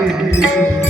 Hare Krishna.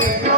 Baba.